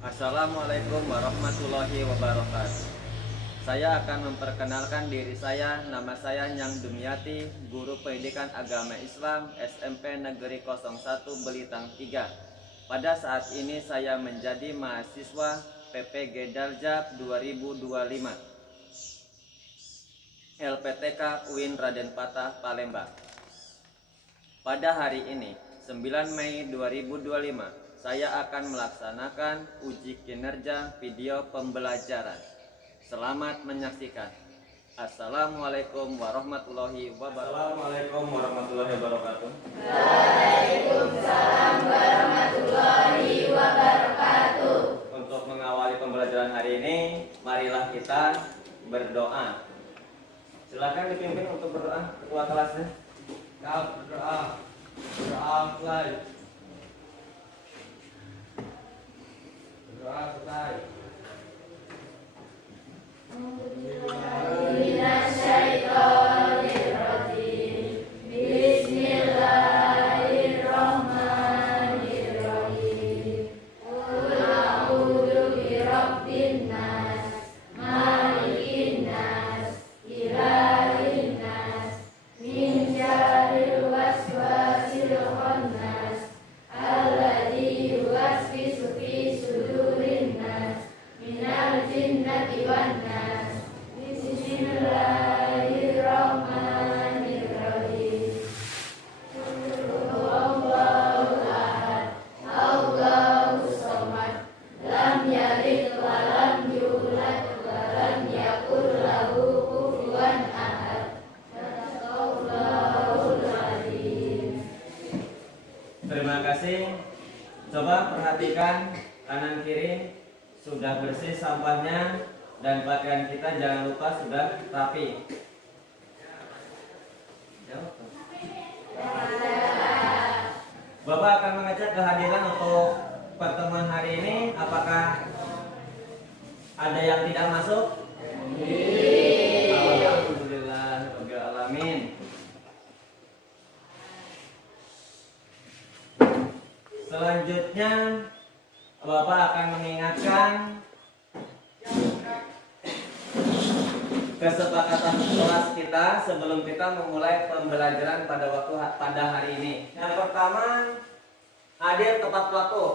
Assalamualaikum warahmatullahi wabarakatuh. Saya akan memperkenalkan diri saya. Nama saya Nyang Dumyati, Guru Pendidikan Agama Islam SMP Negeri 01 Belitang 3. Pada saat ini saya menjadi mahasiswa PPG Daljab 2025 LPTK UIN Raden Patah Palembang. Pada hari ini 9 Mei 2025 saya akan melaksanakan uji kinerja video pembelajaran. Selamat menyaksikan. Assalamualaikum warahmatullahi wabarakatuh. Assalamualaikum warahmatullahi wabarakatuh. Waalaikumsalam warahmatullahi wabarakatuh. Untuk mengawali pembelajaran hari ini, marilah kita berdoa. Silakan dipimpin untuk berdoa ketua kelasnya. Kau berdoa, berdoa mulai. Berdoa selesai. Minasyaitonirrajim. Bismillahirrahmanirrahim. Qul a'udzu birabbin nas, malikin nas, ilahin nas, min syarril waswasil khannas, alladzi yuwaswisu fi sudurin nas, minal jinnati wan nas. Bismillahirrahmanirrahim. Allahu ahad, Allahus samad, lam yalid wa lam yulad wa lam yakul lahu kufuwan ahad. Shadaqallahul azim. Terima kasih. Coba perhatikan kanan kiri sudah bersih sampahnya dan pakaian kita jangan lupa sudah rapi. Bapak akan mengecek kehadiran untuk pertemuan hari ini. Apakah ada yang tidak masuk? Alhamdulillah rabbil alamin. Selanjutnya Bapak akan mengingatkan kesepakatan kelas kita sebelum kita memulai pembelajaran pada hari ini. Yang pertama, hadir tepat waktu.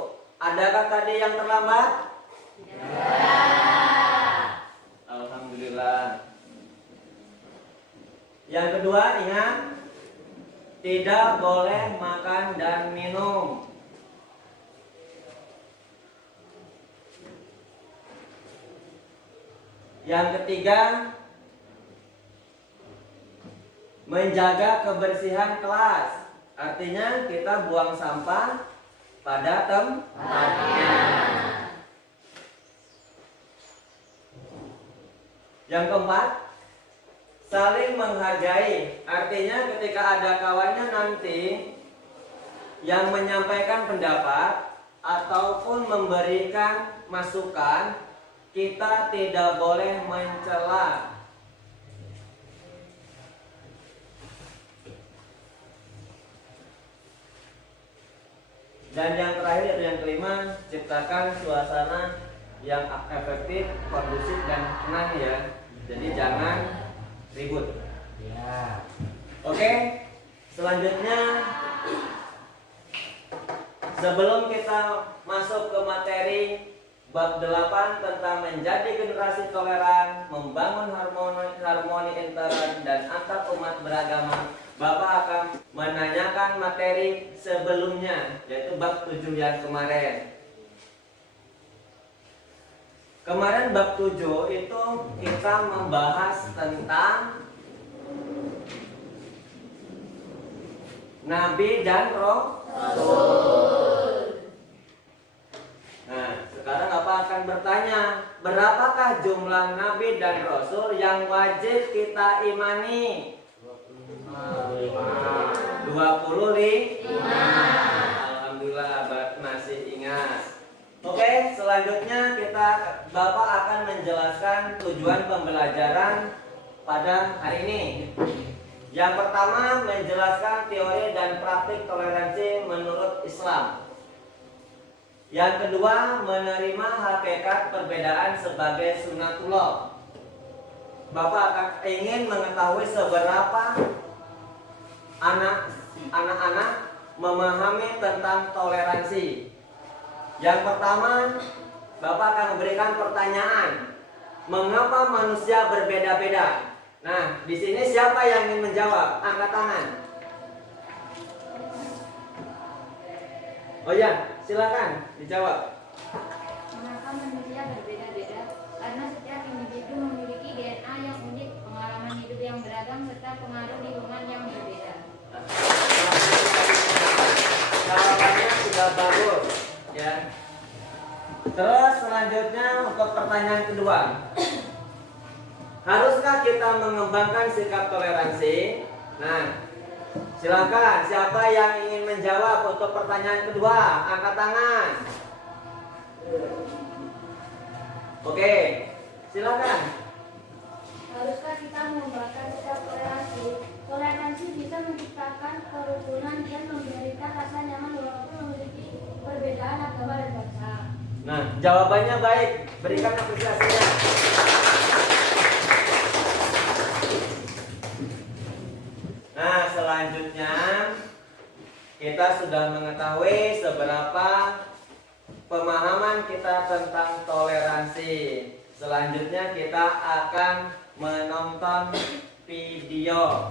Adakah tadi yang terlambat? Ya. Alhamdulillah. Yang kedua, ingat, tidak boleh makan dan minum. Yang ketiga, menjaga kebersihan kelas. Artinya kita buang sampah pada tempatnya. Yang keempat, saling menghargai. Artinya ketika ada kawannya nanti yang menyampaikan pendapat ataupun memberikan masukan, kita tidak boleh mencela. Dan yang terakhir, yang kelima, ciptakan suasana yang efektif, kondusif dan tenang ya. Jadi jangan ribut. Ya. Oke, selanjutnya sebelum kita masuk ke materi bab 8 tentang menjadi generasi toleran, membangun harmoni intoleran dan antar umat beragama, Bapak akan menanyakan materi sebelumnya, yaitu bab 7 yang kemarin. Kemarin bab 7 itu kita membahas tentang Nabi dan Rasul. Nah, sekarang Bapak akan bertanya, berapakah jumlah Nabi dan Rasul yang wajib kita imani? 25. Alhamdulillah Abad masih ingat. Oke, selanjutnya Bapak akan menjelaskan tujuan pembelajaran pada hari ini. Yang pertama, menjelaskan teori dan praktik toleransi menurut Islam. Yang kedua, menerima hakikat perbedaan sebagai sunatullah. Bapak akan ingin mengetahui seberapa anak-anak memahami tentang toleransi. Yang pertama, Bapak akan memberikan pertanyaan, mengapa manusia berbeda-beda? Nah, di sini siapa yang ingin menjawab? Angkat tangan. Oh ya, silakan dijawab. Mengapa manusia berbeda-beda? Karena setiap individu memiliki DNA yang unik, pengalaman hidup yang beragam, serta pengaruh lingkungan yang berbeda. Jawabannya sudah bagus, ya. Terus selanjutnya untuk pertanyaan kedua, haruskah kita mengembangkan sikap toleransi? Nah, silakan siapa yang ingin menjawab untuk pertanyaan kedua, angkat tangan. Oke, silakan. Haruskah kita mengembangkan sikap toleransi? Toleransi bisa menciptakan kerukunan dan memberikan rasa nyaman walaupun memiliki perbedaan agama dan bangsa. Nah, jawabannya baik, berikan apresiasinya. Nah, selanjutnya kita sudah mengetahui seberapa pemahaman kita tentang toleransi. Selanjutnya kita akan menonton video.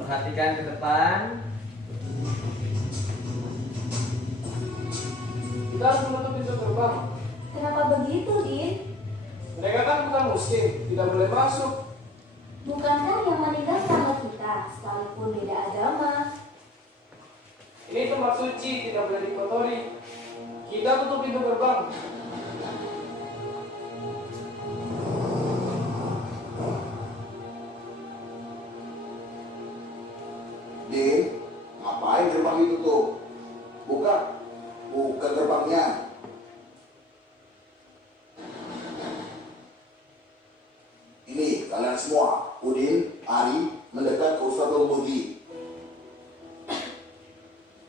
Perhatikan ke depan. Kita harus menutup pintu gerbang. Kenapa begitu, Din? Mereka kan bukan muslim, tidak boleh masuk. Bukankah yang meninggal sama kita, sekalipun beda agama? Ini tempat suci, tidak boleh dikotori. Kita tutup pintu gerbang. Din, ngapain gerbang itu tuh? Buka gerbangnya. Ini kalian semua, Udin, Ari, mendekat ke Ustadzul Budi.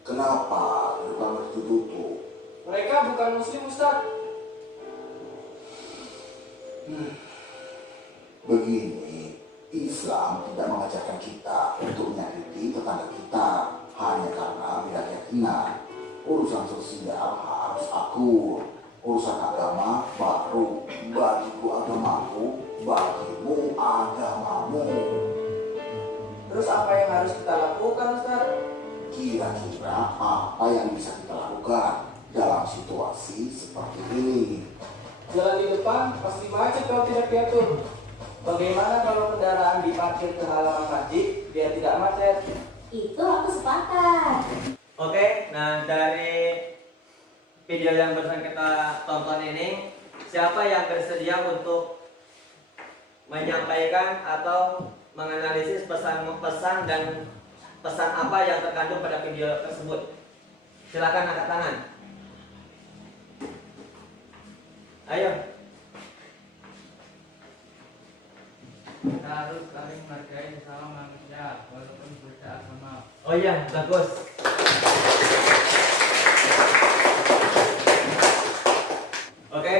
Kenapa gerbang itu tutup? Mereka bukan muslim, Ustaz. Begini, Islam tidak mengajarkan kita untuk menyakiti tetangga kita hanya karena beda keyakinan. Urusan sosial harus akur. Urusan agama baru. Bagiku agamaku, bagimu agamamu. Terus apa yang harus kita lakukan, Ustaz? Kira-kira apa yang bisa kita lakukan dalam situasi seperti ini? Jalan di depan pasti macet kalau tidak diatur. Bagaimana kalau kendaraan diparkir ke halaman masjid biar tidak macet? Itu aku sepakat. Oke, nah dari video yang barusan kita tonton ini, siapa yang bersedia untuk menyampaikan atau menganalisis pesan-pesan dan pesan apa yang terkandung pada video tersebut? Silakan angkat tangan. Ayo. Kita harus saling menghargai sesama manusia walaupun berbeda agama. Oh iya, bagus. Oke,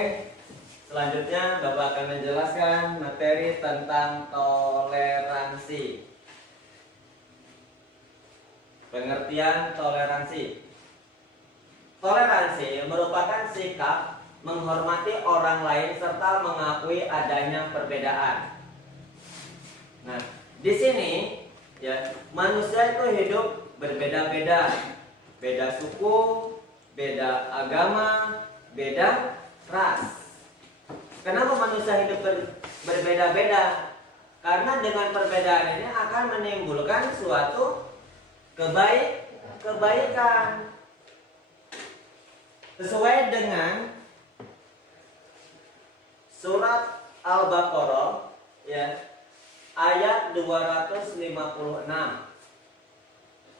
selanjutnya Bapak akan menjelaskan materi tentang toleransi. Pengertian toleransi. Toleransi merupakan sikap menghormati orang lain serta mengakui adanya perbedaan. Nah, di sini ya, manusia itu hidup berbeda-beda. Beda suku, beda agama, beda ras. Kenapa manusia hidup berbeda-beda? Karena dengan perbedaan ini akan menimbulkan suatu kebaikan. Sesuai dengan surat Al-Baqarah ya, ayat 256.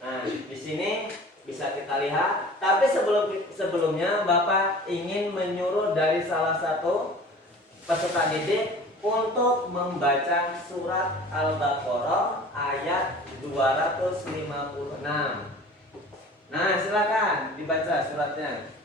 Nah, di sini bisa kita lihat, tapi sebelumnya Bapak ingin menyuruh dari salah satu peserta didik untuk membaca surat Al-Baqarah ayat 256. Nah, silakan dibaca suratnya.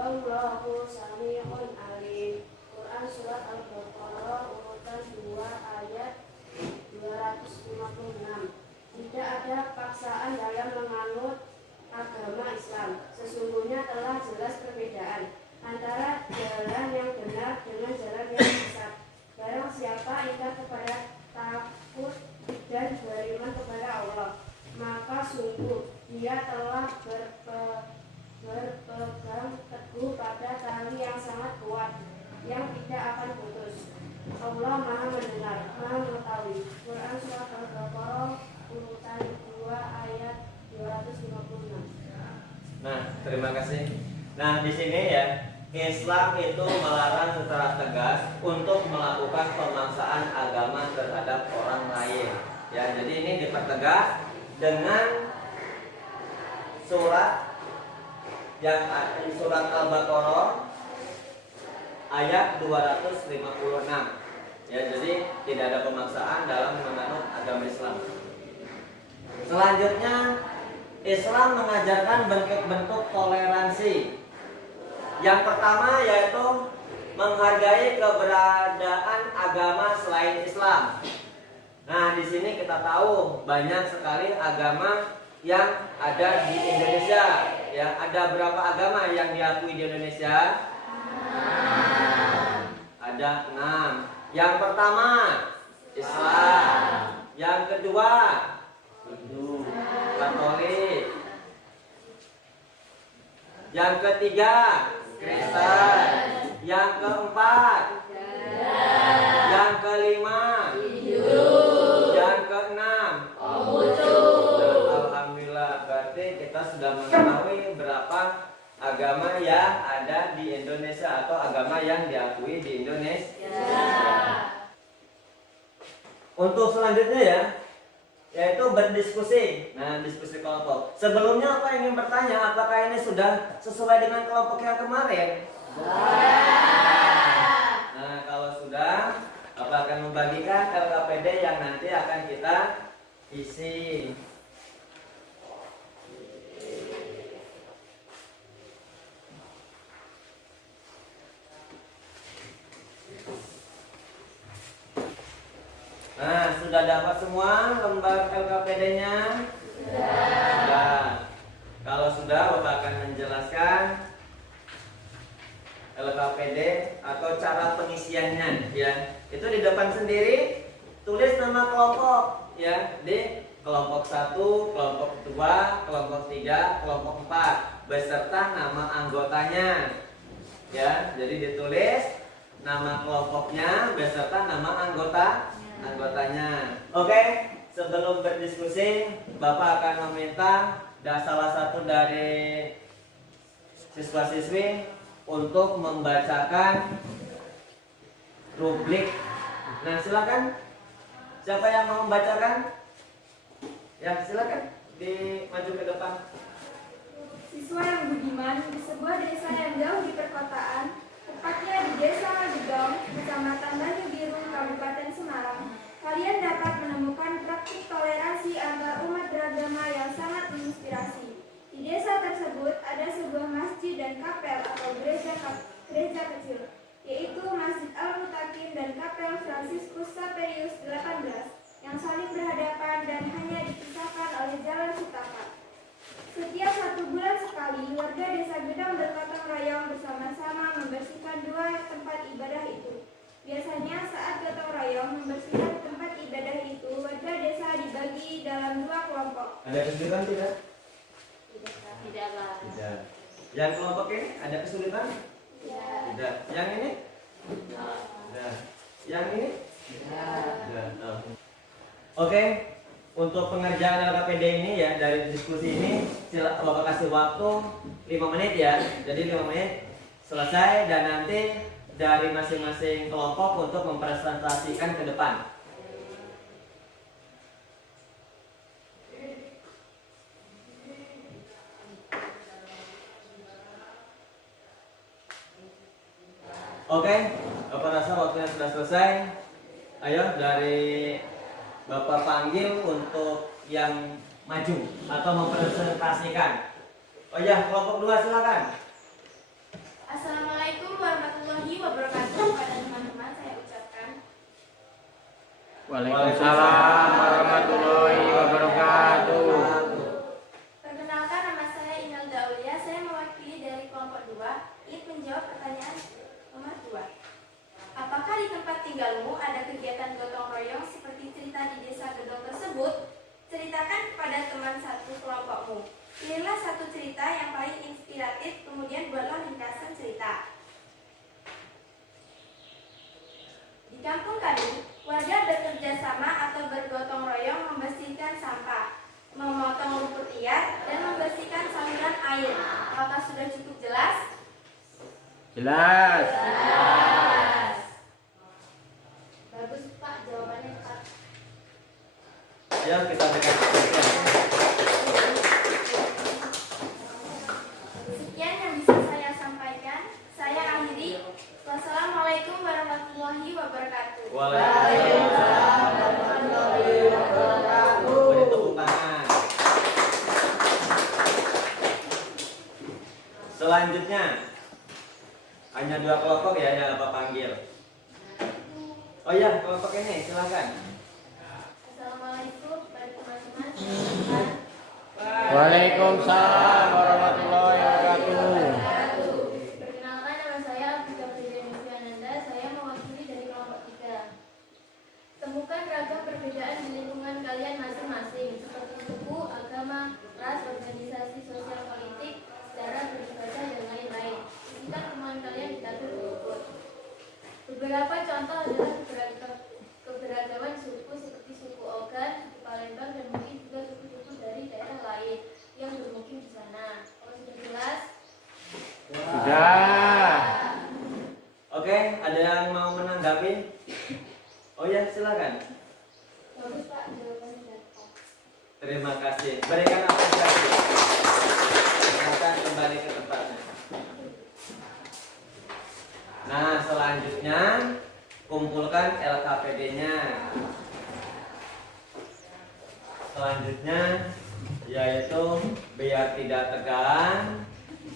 Wallahu sami'un alim. Quran surat Al-Baqarah urutan 2 ayat 256. Tidak ada paksaan dalam menganut agama Islam. Sesungguhnya telah jelas perbedaan antara jalan yang benar dengan jalan yang sesat. Barang siapa ingat kepada takut dan beriman kepada Allah, maka sungguh dia telah berpegang teguh pada tali yang sangat kuat yang tidak akan putus. Allah Maha Mendengar, Maha Mengetahui. Quran surat Al-Baqarah urutan 2 ayat 256. Nah, terima kasih. Nah, di sini ya, Islam itu melarang secara tegas untuk melakukan pemaksaan agama terhadap orang lain. Ya, jadi ini dipertegas dengan surat yang surat Al-Baqarah ayat 256. Ya, jadi tidak ada pemaksaan dalam menganut agama Islam. Selanjutnya, Islam mengajarkan bentuk-bentuk toleransi. Yang pertama yaitu menghargai keberadaan agama selain Islam. Nah, di sini kita tahu banyak sekali agama yang ada di Indonesia. Ya, ada berapa agama yang diakui di Indonesia? Ada 6. Yang pertama Islam. Yang kedua Hindu, Katolik. Yang ketiga Kristen. Yang keempat yang kelima yang keenam Alhamdulillah, berarti kita sudah mengetahui berapa agama yang ada di Indonesia atau agama yang diakui di Indonesia. Untuk selanjutnya ya, yaitu berdiskusi. Nah, diskusi kelompok. Sebelumnya apa ingin bertanya, apakah ini sudah sesuai dengan kelompok yang kemarin? Nah, kalau sudah, apa akan membagikan LKPD yang nanti akan kita isi. Nah, sudah dapat semua lembar LKPD-nya? Sudah. Kalau sudah, Bapak akan menjelaskan LKPD atau cara pengisiannya, ya. Itu di depan sendiri tulis nama kelompok, ya. Di kelompok 1, kelompok 2, kelompok 3, kelompok 4 beserta nama anggotanya. Ya, jadi ditulis nama kelompoknya beserta nama anggotanya. Oke, sebelum berdiskusi, Bapak akan meminta salah satu dari siswa-siswi untuk membacakan rubrik. Nah, silakan. Siapa yang mau membacakan? Ya, silakan. Maju ke depan. Siswa yang budiman di sebuah desa yang jauh di perkotaan, tepatnya di Desa Magegaung, Kecamatan Banyu Biru, Kabupaten Semarang, kalian dapat menemukan praktik toleransi antar umat beragama yang sangat menginspirasi. Di desa tersebut ada sebuah masjid dan kapel atau gereja kecil, yaitu Masjid Al-Mutakin dan Kapel Fransiskus Saperius 18, yang saling berhadapan dan hanya dipisahkan oleh jalan setapak. Setiap 1 bulan sekali, warga desa Gedang bergotong royong bersama-sama membersihkan 2 tempat ibadah itu. Biasanya saat gotong royong membersihkan tempat ibadah itu, warga desa dibagi dalam 2 kelompok. Ada kesulitan tidak? Tidaklah. Tidak. Yang kelompok ini ada kesulitan? Tidak. Yang ini? Tidak. Yang ini? Tidak. Oke. untuk pengerjaan LKPD ini ya, dari diskusi ini Bapak kasih waktu 5 menit ya. Jadi 5 menit selesai, dan nanti dari masing-masing kelompok untuk mempresentasikan ke depan. Oke, Bapak rasa waktunya sudah selesai. Ayo dari Bapak panggil untuk yang maju atau mempresentasikan. Oh ya, kelompok 2 silakan. Assalamualaikum warahmatullahi wabarakatuh. Pada teman-teman saya ucapkan Waalaikumsalam warahmatullahi wabarakatuh. perkenalkan, nama saya Inel Daulia. Saya mewakili dari kelompok 2 ingin menjawab pertanyaan nomor 2. Apakah di tempat tinggalmu ada kegiatan gotong royong seperti cerita di desa Gedong tersebut? Ceritakan kepada teman satu kelompokmu. Pilihlah satu cerita yang paling inspiratif, kemudian buatlah ringkasan cerita. Di kampung kami, warga bekerja sama atau bergotong royong membersihkan sampah, memotong rumput liar, dan membersihkan saluran air. Apakah sudah cukup jelas? Jelas. Bagus Pak, jawabannya Pak. Ayo kita berikan apresiasi. Sekian yang bisa saya sampaikan. Saya akhiri. Wassalamualaikum warahmatullahi wabarakatuh. Waalaikumsalam warahmatullahi wabarakatuh. Beri tepuk tangan. Selanjutnya hanya 2 kelompok ya yang Bapak panggil. Oh ya, kelompok ini silakan. Assalamualaikum bagi teman-teman. Waalaikumsalam warahmatullahi wabarakatuh. Perkenalkan, nama saya Abdul Fiananda. Saya mewakili dari kelompok 3. Temukan ragam perbedaan di lingkungan kalian masing-masing, seperti suku, agama, ras, organisasi sosial politik, sejarah, beribadah, dan lain-lain. Isikan temuan kalian di tabel berikut. Beberapa contoh adalah keberagaman suku seperti suku Ogan, suku Palembang, dan mungkin juga suku-suku dari daerah lain yang bermukim di sana. Oh, sudah jelas? Sudah. Oke, ada yang mau menanggapi? Oh ya, silakan. Bagus Pak, jawabannya sudah tepat. Terima kasih. Berikan apresiasi. Silakan kembali ke tempatnya. Nah, selanjutnya kumpulkan LKPD-nya. Selanjutnya yaitu biar tidak tegang,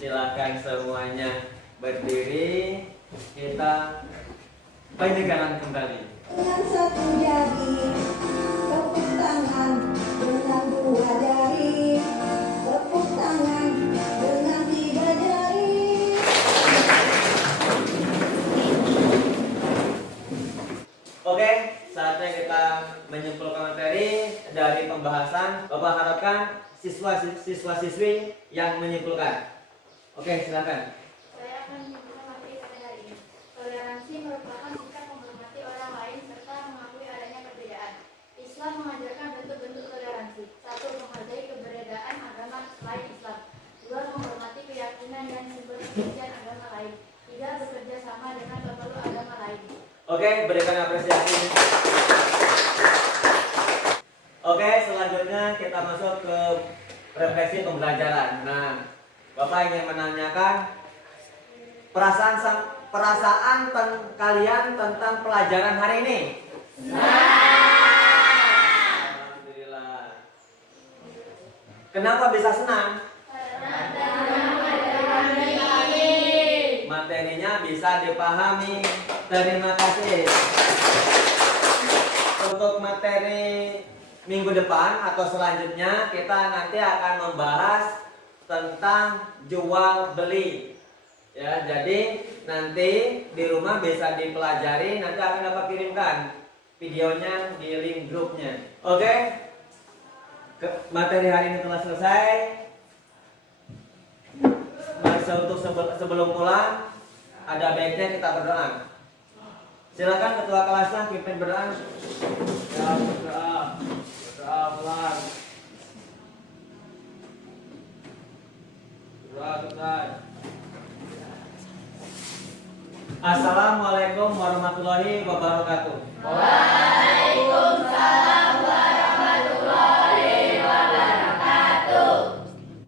silakan semuanya berdiri. Kita penyegaran kembali. Dengan satu jari, tepuk tangan dengan 2 jari, tepuk tangan dengan 3 jari. Oke, saatnya kita menyimpulkan materi dari pembahasan. Bapak harapkan siswa-siswi yang menyimpulkan. Oke, silakan. Saya akan menyimpulkan materi pada hari ini. Toleransi merupakan sikap menghormati orang lain serta mengakui adanya perbedaan. Islam mengajarkan bentuk-bentuk toleransi. 1. Menghargai keberadaan agama selain Islam. 2. Menghormati keyakinan dan simbol perjanjian agama lain. 3. Bekerja sama dengan pemeluk agama lain. Oke, berikan apresiasi. Oke, selanjutnya kita masuk ke refleksi pembelajaran. Nah, Bapak ingin menanyakan perasaan kalian tentang pelajaran hari ini. Alhamdulillah. Kenapa bisa senang? Materinya bisa dipahami. Terima kasih. Untuk materi minggu depan atau selanjutnya kita nanti akan membahas tentang jual beli. Ya, jadi nanti di rumah bisa dipelajari, nanti akan dapat kirimkan videonya di link grupnya. Oke. Materi hari ini telah selesai. Untuk sebelum pulang ada baiknya kita berdoa. Silakan ketua kelasnya pimpin berdoa. Ya, berdoa Waalaikumsalam. Doa selesai. Assalamualaikum warahmatullahi wabarakatuh. Waalaikumsalam.